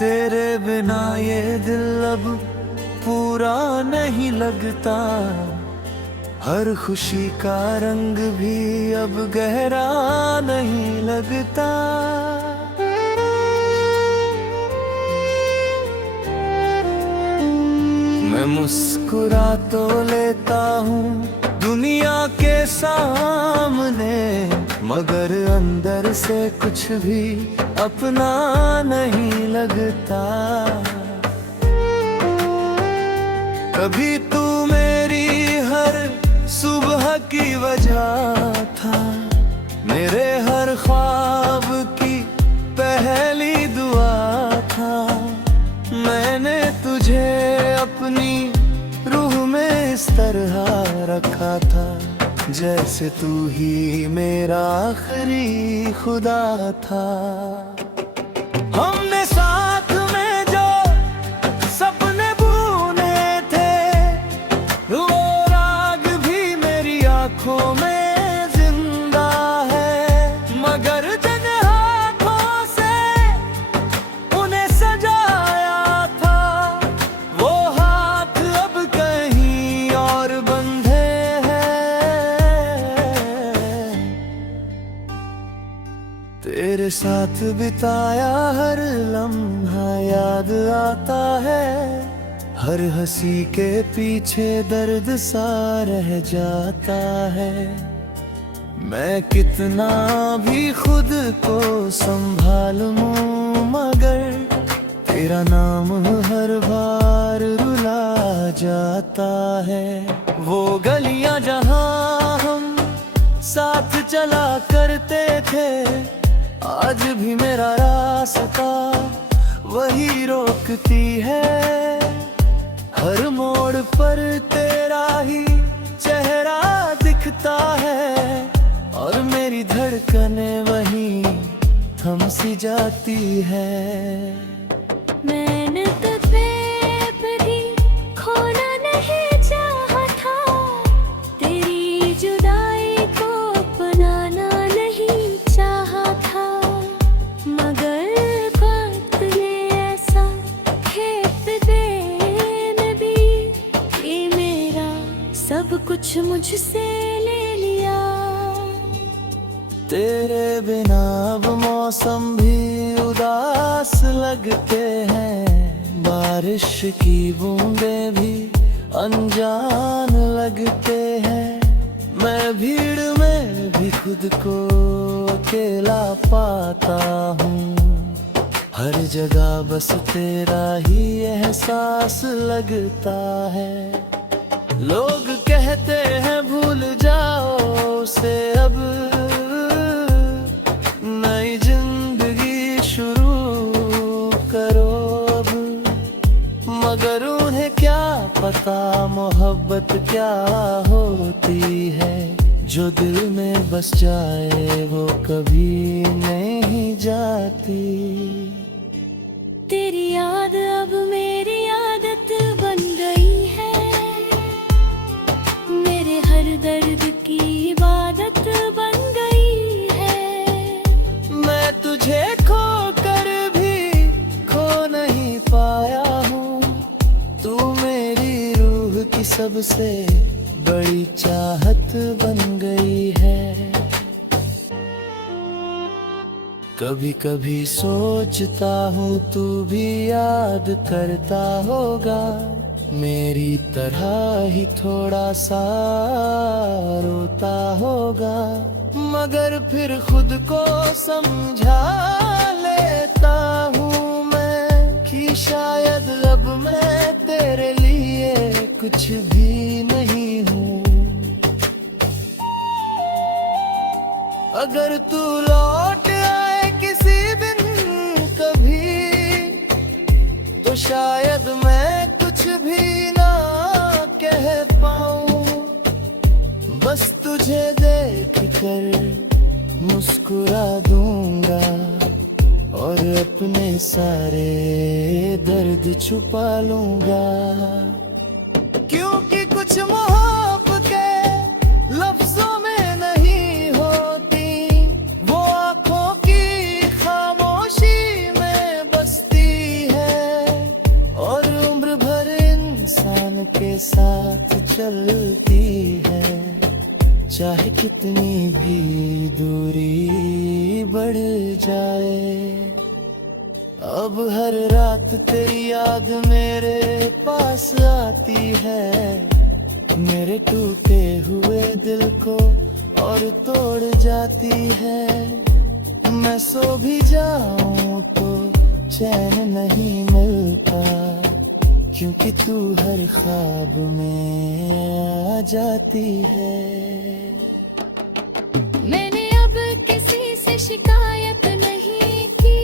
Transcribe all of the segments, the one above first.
तेरे बिना ये दिल अब पूरा नहीं लगता, हर खुशी का रंग भी अब गहरा नहीं लगता। मैं मुस्कुरा तो लेता हूँ दुनिया के सामने, मगर अंदर से कुछ भी अपना नहीं लगता। कभी तू मेरी हर सुबह की वजह था, मेरे हर ख्वाब की पहली दुआ था। मैंने तुझे अपनी रूह में इस तरह रखा था, जैसे तू ही मेरा आखिरी खुदा था। हमने साथ में जो सपने बुने थे, वो राग भी मेरी आंखों में जिंदा है, मगर जिन हाथों से उन्हें सजाया था, वो हाथ अब कहीं और बंधे हैं। तेरे साथ बिताया हर लम्हा याद आता है, हर हंसी के पीछे दर्द सा रह जाता है। मैं कितना भी खुद को संभाल लूं, मगर तेरा नाम हर बार रुला जाता है। वो गलियां जहां हम साथ चला करते थे, आज भी मेरा रास्ता वही रोकती है। हर मोड़ पर तेरा ही चेहरा दिखता है, और मेरी धड़कनें वहीं थम सी जाती है। मैंने तुझे कभी खोना नहीं चाहा था, तेरी जुदाई को अपनाना नहीं चाहा था, मगर वक्त ने ऐसा खेत दे में भी ये मेरा सब कुछ मुझसे ले लिया। तेरे बिना अब मौसम भी उदास लगते हैं, बारिश की बूंदें भी अनजान लगते हैं। मैं भीड़ में भी खुद को अकेला पाता हूँ, हर जगह बस तेरा ही एहसास लगता है। लोग कहते हैं भूल जाओ उसे, अब नई जिंदगी शुरू करो अब, मगर उन्हें क्या पता मोहब्बत क्या होती है। जो दिल में बस जाए वो कभी नहीं जाती। तेरी याद अब मेरी आदत बन गई है, मेरे हर दर्द की इबादत बन गई है। मैं तुझे खो कर भी खो नहीं पाया हूँ, तू मेरी रूह की सबसे बड़ी चाहत बन गई है। कभी कभी सोचता हूँ तू भी याद करता होगा, मेरी तरह ही थोड़ा सा रोता होगा, मगर फिर खुद को समझा लेता हूँ मैं कि शायद अब मैं तेरे लिए कुछ भी नहीं हूँ। अगर तू लौट आए किसी दिन कभी, तो शायद मैं कुछ भी ना कह पाऊँ, बस तुझे देख कर मुस्कुरा दूंगा, और अपने सारे दर्द छुपा लूंगा। क्योंकि कुछ मोहब्बत के लफ्जों में नहीं होती, वो आँखों की खामोशी में बसती है। चलती है, चाहे कितनी भी दूरी बढ़ जाए। अब हर रात तेरी याद मेरे पास आती है, मेरे टूटे हुए दिल को और तोड़ जाती है। मैं सो भी जाऊं तो चैन नहीं मिलता, क्योंकि तू हर ख्वाब में आ जाती है। मैंने अब किसी से शिकायत नहीं की,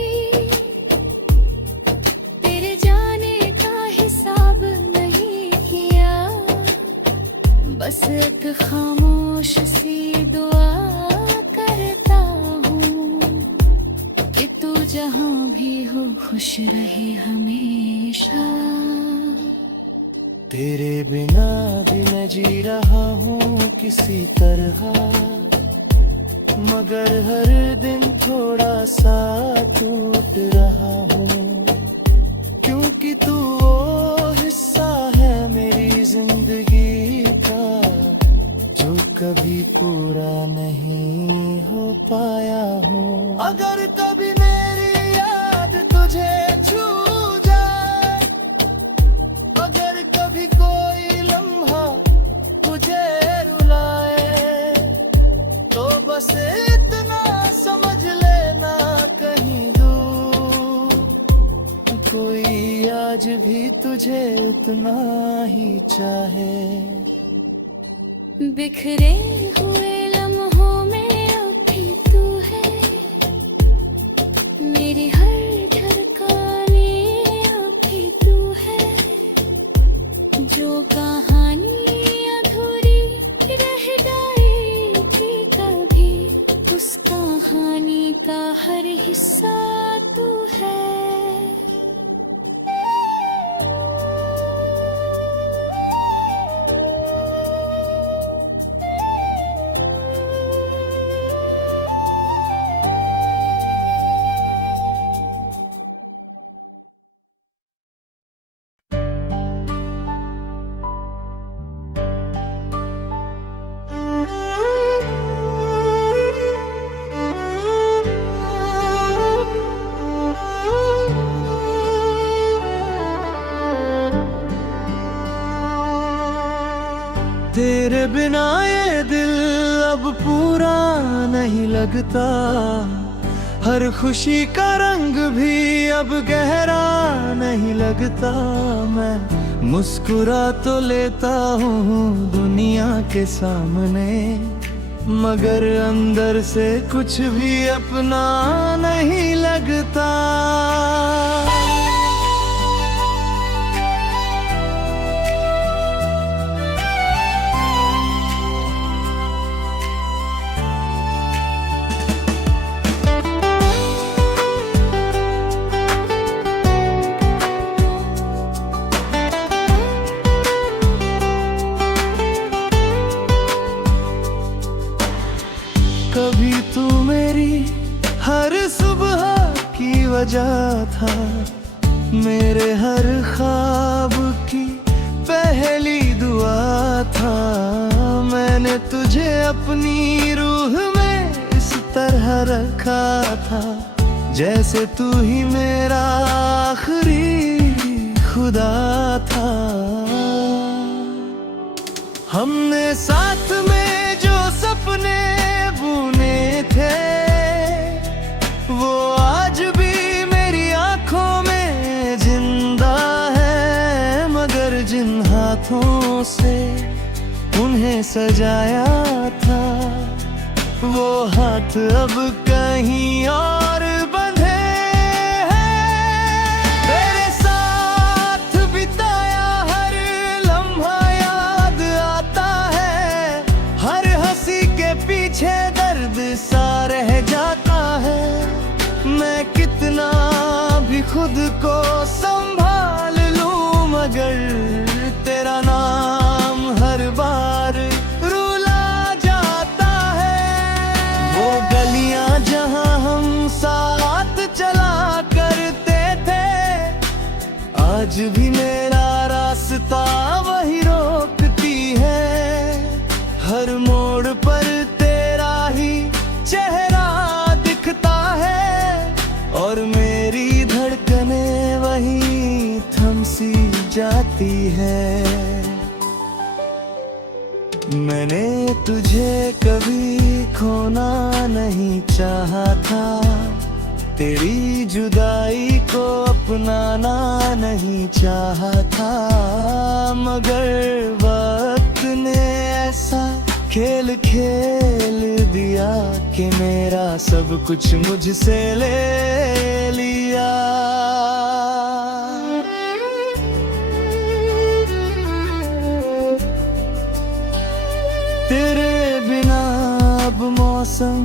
तेरे जाने का हिसाब नहीं किया, बस एक खामोश सी दुआ करता हूँ कि तू जहाँ भी हो खुश रहे हमेशा। तेरे बिना भी मैं जी रहा हूँ किसी तरह, मगर हर दिन थोड़ा सा टूट रहा हूँ, क्योंकि तू वो हिस्सा है मेरी जिंदगी का जो कभी पूरा नहीं हो पाया हूँ। अगर कभी मेरी याद तुझे छू जाए, अगर कभी कोई लम्हा मुझे रुलाए, तो बस इतना समझ लेना कहीं दूर कोई आज भी तुझे उतना ही चाहे। बिखरे हुए लम्हों में अब भी तू है, मेरी हर धड़कने अब भी तू है, जो कहानी अधूरी रह जाएगी कभी, उस कहानी का हर हिस्सा तू है। तेरे बिना ये दिल अब पूरा नहीं लगता, हर खुशी का रंग भी अब गहरा नहीं लगता। मैं मुस्कुरा तो लेता हूँ दुनिया के सामने, मगर अंदर से कुछ भी अपना नहीं लगता। कभी तू मेरी हर सुबह की वजह था, मेरे हर ख्वाब की पहली दुआ था। मैंने तुझे अपनी रूह में इस तरह रखा था, जैसे तू ही मेरा आखिरी खुदा था। हमने साथ में जो सपने बुने थे, वो आज भी मेरी आंखों में जिंदा है, मगर जिन हाथों से उन्हें सजाया था, वो हाथ अब कहीं और बंधे हैं। तेरे साथ बिताया हर लम्हा याद आता है, हर हंसी के पीछे दर्द सा रह जाता है। मैं कितना भी खुद को संभाल लूं, मगर तेरा नाम हर बार रुला जाता है। वो गलियां जहां हम साथ चला करते थे, आज भी मेरा रास्ता वही रोकती है। जाती है। मैंने तुझे कभी खोना नहीं चाहा था, तेरी जुदाई को अपनाना नहीं चाहा था, मगर वक्त ने ऐसा खेल खेल दिया कि मेरा सब कुछ मुझसे ले लिया। तेरे बिना अब मौसम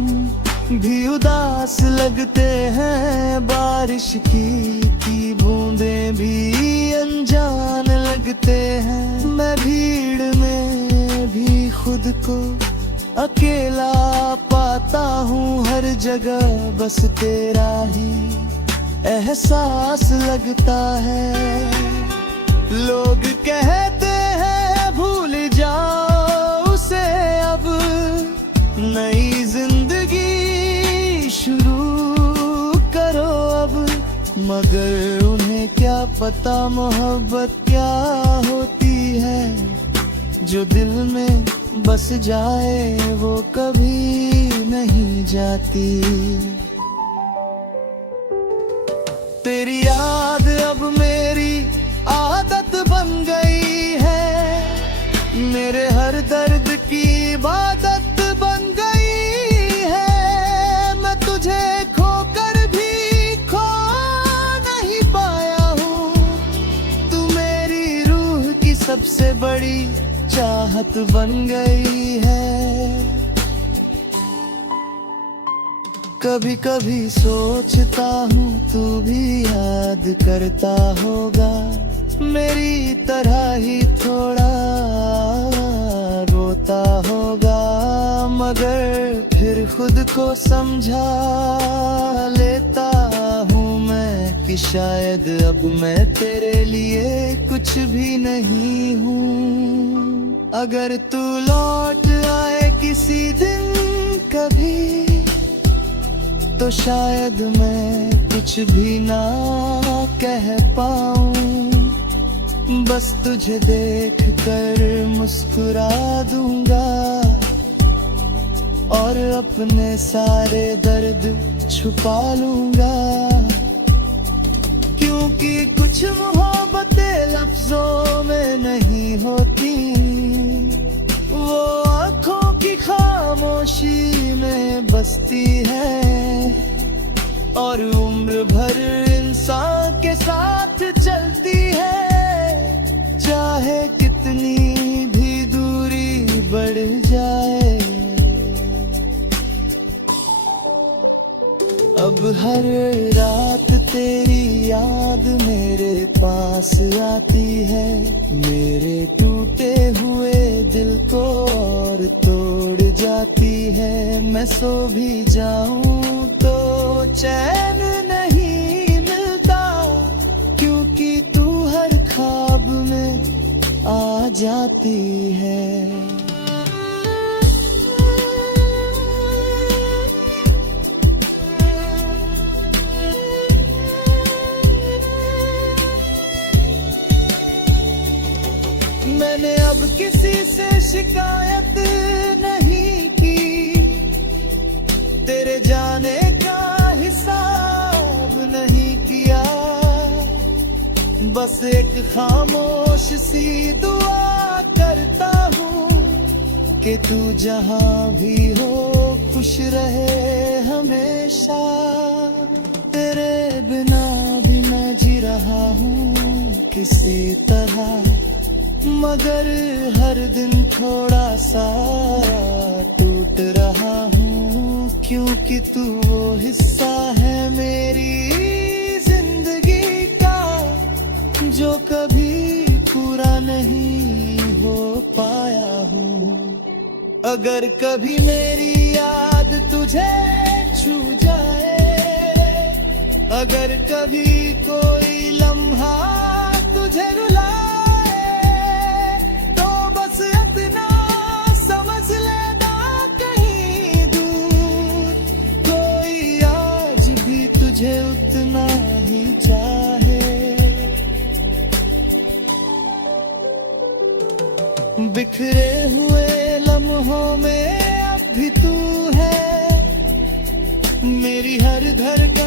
भी उदास लगते हैं, बारिश की बूंदें भी अनजान लगते हैं। मैं भीड़ में भी खुद को अकेला पाता हूँ, हर जगह बस तेरा ही एहसास लगता है। लोग कहते हैं भूल जाओ उसे, अब नई जिंदगी शुरू करो अब, मगर उन्हें क्या पता मोहब्बत क्या होती है, जो दिल में बस जाए वो कभी नहीं जाती। तेरी याद अब मेरी आदत बन गई है, मेरे हर दर्द की इबादत बन गई है। मैं तुझे खोकर भी खो नहीं पाया हूँ, तू मेरी रूह की सबसे बड़ी चाहत बन गई है। कभी कभी सोचता हूँ तू भी याद करता होगा, मेरी तरह ही थोड़ा रोता होगा, मगर फिर खुद को समझा लेता हूँ मैं कि शायद अब मैं तेरे लिए कुछ भी नहीं हूँ। अगर तू लौट आए किसी दिन कभी, तो शायद मैं कुछ भी ना कह पाऊँ, बस तुझे देख कर मुस्कुरा दूंगा और अपने सारे दर्द छुपा लूंगा। क्योंकि कुछ मोहब्बतें लफ्जों में नहीं होती, वो आँखों की खामोशी में बसती है, और उम्र भर इंसान के साथ चलती है, चाहे कितनी भी दूरी बढ़ जाए। अब हर रात तेरी याद मेरे पास आती है, मेरे टूटे हुए दिल को और तोड़ जाती है। मैं सो भी जाऊं तो चैन नहीं मिलता, क्योंकि तू हर ख्वाब में आ जाती है। मैंने अब किसी से शिकायत नहीं की, तेरे जाने का हिसाब नहीं किया, बस एक खामोश सी दुआ करता हूँ कि तू जहाँ भी हो खुश रहे हमेशा। तेरे बिना भी मैं जी रहा हूँ किसी तरह, मगर हर दिन थोड़ा सा टूट रहा हूँ, क्योंकि तू वो हिस्सा है मेरी जिंदगी का जो कभी पूरा नहीं हो पाया हूँ। अगर कभी मेरी याद तुझे छू जाए, अगर कभी कोई लम्हा तुझे रुलाए, तुझे उतना ही चाहे। बाहों में अब भी तू है, मेरी हर धड़कन